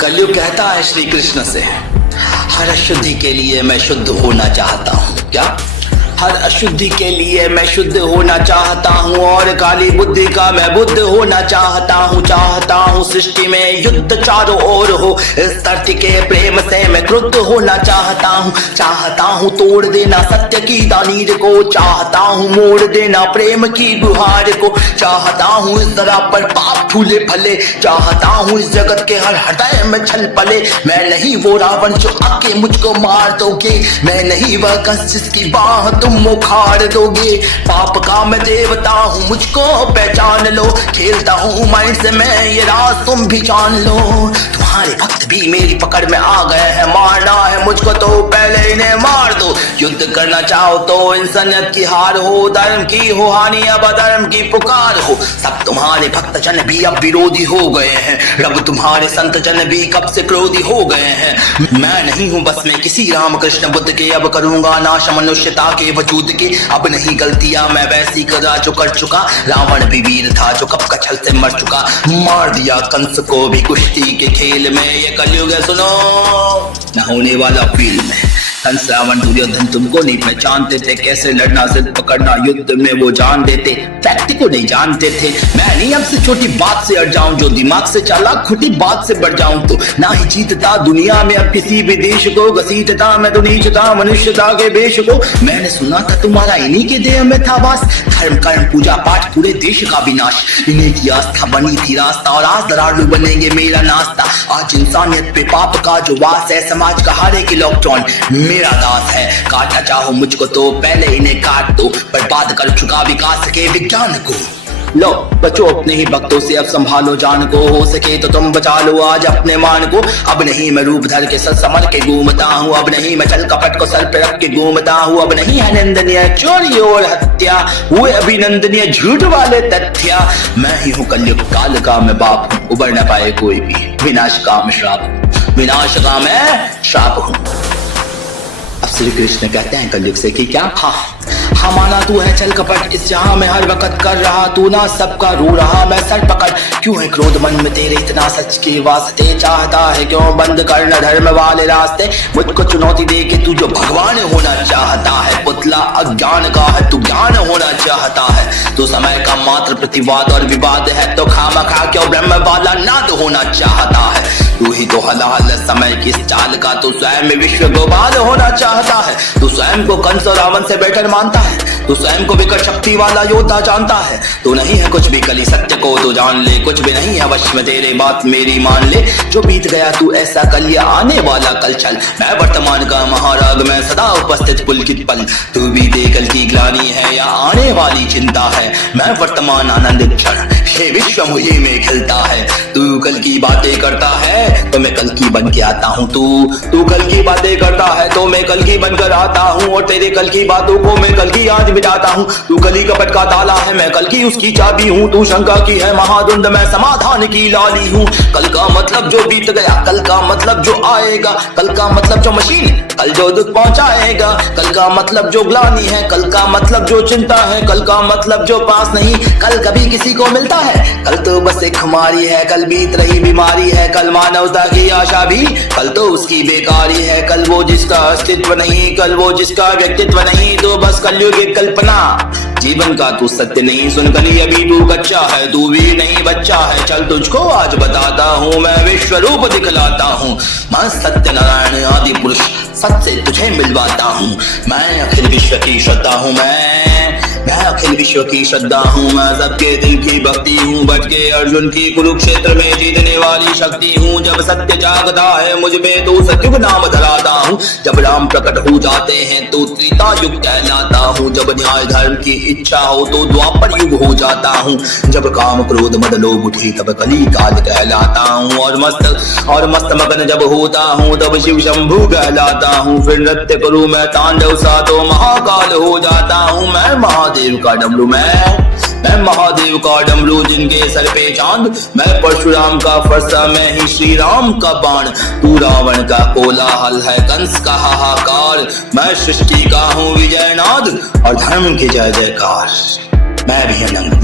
कलयुग कहता है श्री कृष्ण से, हर अशुद्धि के लिए मैं शुद्ध होना चाहता हूँ। क्या? हर अशुद्धि के लिए मैं शुद्ध होना चाहता हूँ और काली बुद्धि का मैं बुद्ध होना चाहता हूँ सृष्टि में युद्ध चारों ओर हो, इस धरती के प्रेम से मैं क्रुद्ध होना चाहता हूँ तोड़ देना सत्य की तानीर को, चाहता हूँ मोड़ देना प्रेम की गुहार को, चाहता हूँ इस तरह पर पाप फूले फले, चाहता हूँ इस जगत के हर हृदय में छल पले। मैं नहीं वो रावण जो आके मुझको मार दोगे, मैं नहीं वह कंस जिसकी बाह तुम उखाड़ दोगे। पाप का मैं देवता हूँ, मुझको पहचान लो, खेलता हूँ माइंड से मैं ये राज तुम भी जान लो। तुम्हारे भक्त भी मेरी पकड़ में आ गए हैं, मारना है मुझको तो पहले इन्हें मार दो। युद्ध करना चाहो तो इंसानियत की हार हो, धर्म की हो हानि अब अधर्म की पुकार हो। सब तुम्हारे भक्त जन भी अब विरोधी हो गए हैं, रब तुम्हारे संत जन भी कब से क्रोधी हो गए हैं। मैं नहीं हूँ बस में किसी राम कृष्ण बुद्ध के, अब करूंगा नाश मनुष्यता के वजूद के। अब नहीं गलतियां मैं वैसी करा जो कर चुका, रावण भी वीर था जो कब का छल से मर चुका। मार दिया कंस को भी कुश्ती के खेल में, ये कलयुग है सुनो न होने वाला फील में। कंस रावण दुर्योधन तुमको नहीं पहचानते थे, कैसे लड़ना जिद पकड़ना युद्ध में वो जान देते, फैक्ट को नहीं जानते थे। मैं नहीं अब से छोटी बात से अड़ जाऊं, जो दिमाग से चालाक खोटी बात से बढ़ जाऊं तो ना ही जीतता दुनिया में अब किसी भी देश को, घसीटता मैं तो नीचता मनुष्यता के वेश को। मैंने सुना था तुम्हारा इन्हीं के देह में था वास, धर्म कर्म पूजा पाठ पूरे देश का विनाश, इन्हीं की आस्था बनी थी रास्ता और आज दरारू बनेंगे मेरा नाश्ता। आज इंसानियत पे पाप का जो वास है, समाज का हर एक इलेक्ट्रॉन मेरा दास है। काटना चाहो मुझको तो पहले इन्हें काट दो, बर्बाद कर चुका विकास के विज्ञान को। लो बचो अपने ही भक्तों से, अब संभालो जान को, हो सके तो तुम बचा लो आज अपने मान को। अब नहीं मैं रूप धर के सच समर के घूमता हूँ, अब नहीं मैं चल कपट को सर पे रख के घूमता हूँ। अब नहीं है निंदनीय चोरी और हत्या, हुए अभिनंदनीय झूठ वाले तथ्या। मैं ही हूँ कलयुग काल का मैं बाप हूँ, उबर न पाए कोई भी, विनाश का मैं श्राप हूँ, विनाश का मैं श्राप हूँ। अब श्री कृष्ण कहते हैं कलयुग से कि क्या? हाँ माना तू है चल कपट इस जहां में हर वक्त कर रहा, तू ना सबका रू रहा मैं सर पकड़। क्यों है क्रोध मन में तेरे इतना सच के वास्ते, चाहता है क्यों बंद करना धर्म वाले रास्ते। मुझको चुनौती दे के तू जो भगवान होना चाहता है, पुतला अज्ञान का है तू ज्ञान होना चाहता है। तू समय का मात्र प्रतिवाद और विवाद है, तो खामखा क्यों ब्रह्म वाला नाद होना चाहता है। तू ही तो हलाल समय की चाल का, तू स्वयं में विश्व गोपाल होना चाहता है। तू स्वयं को कंस और रावण से बेटर मानता है, तू स्वयं को विकट शक्ति वाला योद्धा जानता है। तू नहीं है कुछ भी कली सत्य को तो जान ले, कुछ भी नहीं है वश में तेरे बात मेरी मान ले। जो बीत गया तू ऐसा कल या आने वाला कल चल, मैं वर्तमान का महाराग में सदा उपस्थित पुलकित पल। तू भी कल की ग्लानी है या आने वाली चिंता है, मैं वर्तमान आनंदित क्षण, हे विश्व मुझे में खिलता है। तू कल की बातें करता है तो मैं कल की बन के आता हूँ, तू कल की बातें करता है तो मैं कल की बनकर आता हूँ, और तेरे कल की बातों को मैं कल की याद मिटाता हूँ। तू कली कपट का ताला है, मैं कल की उसकी चाबी हूँ। तू शंका की है महाधुंध, मैं समाधान की लाली हूँ। कल का मतलब जो बीत गया, कल का मतलब जो आएगा, कल का मतलब जो मशीन कल जो दुख पहुंचाएगा, कल का मतलब जो ग्लानी है, कल का मतलब जो चिंता है, कल का मतलब जो पास नहीं कल कभी किसी को मिलता है। कल तो बस एक खुमारी है, कल बीत रही बीमारी है, कल मानवता की आशा भी कल तो उसकी बेकारी है। कल वो जिसका अस्तित्व नहीं, कल वो जिसका व्यक्तित्व नहीं, तो बस कलयुग की कल्पना जीवन का तू सत्य नहीं। सुन कली अभी तू कच्चा है, तू भी नहीं बच्चा है। चल तुझको आज बताता हूँ, मैं विश्व रूप दिखलाता हूँ। मैं सत्य नारायण आदि पुरुष सत्य से तुझे मिलवाता हूँ। मैं अखिल विश्व की श्रद्धा हूँ, मैं अखिल विश्व की श्रद्धा हूँ। मैं सबके दिल की भक्ति हूँ, बच के अर्जुन की कुरुक्षेत्र में जीतने वाली शक्ति हूँ। जब सत्य जागता है मुझ में तो सतयुग नाम धराता हूँ। जब राम प्रकट हो जाते हैं तो त्रेता युग कहलाता हूँ। जब न्याय धर्म की इच्छा हो तो द्वापर युग हो जाता हूँ। जब काम क्रोध मद लोभ उठे तब कली काल कहलाता हूँ। और मस्त मगन जब होता हूँ तब शिव शंभु कहलाता हूँ। फिर नृत्य करूँ मैं तांडव सा तो महाकाल हो जाता हूँ। मैं महादेव का डमरू, मैं महादेव का डमरू, जिनके सर पे चांद, मैं परशुराम का फरसा, मैं ही श्री राम का बाण। तू रावण का कोलाहल है, कंस का हाहाकार, मैं सृष्टि का हूँ विजयनाद और धर्म की जय जयकार। मैं भी अनंत,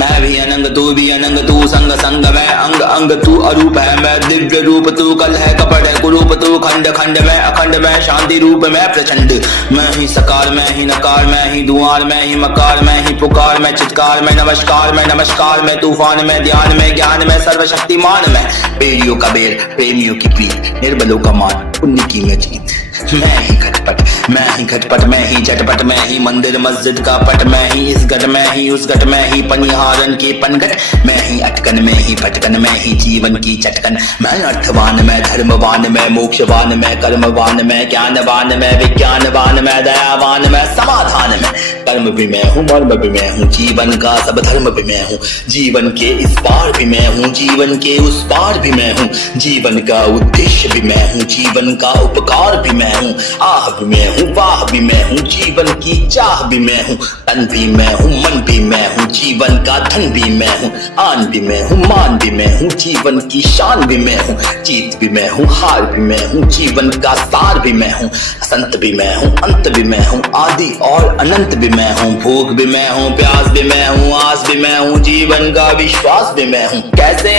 मैं भी अनंग तू भी अनंग, तू संग संग मैं अंग अंग, तू अरूप है मैं दिव्य रूप, तू कल है कपट है कुरूप, तू खंड खंड में अखंड में शांति रूप में प्रचंड। मैं ही सकार मैं ही नकार, मैं ही दुआर मैं ही मकार, मैं ही पुकार मैं चित्कार, मैं नमस्कार मैं तूफान में ध्यान में ज्ञान में सर्वशक्तिमान में। बेरियों का बेर प्रेमियों की प्रीत, निर्बलों का मान पुण्य की मैं जीत। मैं ही घटपट मैं ही झटपट, मैं ही मंदिर मस्जिद का पट, मैं ही इस घट मैं ही उस घट, मैं ही पनिहारन के पनघट, मैं ही अटकन में ही भटकन, मैं ही जीवन की चटकन। मैं अर्थवान मैं धर्मवान मैं मोक्षवान मैं कर्मवान मैं ज्ञानवान मैं विज्ञानवान मैं दयावान मैं समाधान में। कर्म भी मैं हूँ मर्म भी मैं हूँ, जीवन का सब धर्म भी मैं हूँ, जीवन के इस पार भी मैं हूँ, जीवन के उस पार भी मैं हूँ, जीवन का उद्देश्य भी मैं हूँ, जीवन का उपकार भी मैं हूँ, आह भी मैं हूँ वाह भी मैं हूँ, जीवन की चाह भी मैं हूँ, तन भी मैं हूँ मन भी मैं हूँ, जीवन का धन भी मैं हूँ, आन भी मैं हूँ मान भी मैं हूँ, जीवन की शान भी मैं हूँ, जीत भी मैं हूँ हार भी मैं हूँ, जीवन का सार भी मैं हूँ, संत भी मैं हूँ अंत भी मैं हूँ, आदि और अनंत भी मैं हूँ, भूख भी मैं हूँ प्यास भी मैं हूँ, आस भी मैं हूँ, जीवन का विश्वास भी मैं हूँ। कैसे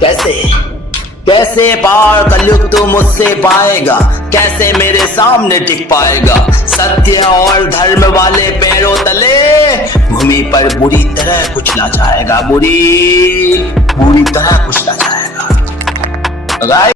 कैसे कैसे पार कलयुग तू मुझसे पाएगा, कैसे मेरे सामने टिक पाएगा, सत्य और धर्म वाले पैरों तले भूमि पर बुरी तरह कुचला जाएगा, बुरी तरह कुचला जाएगा।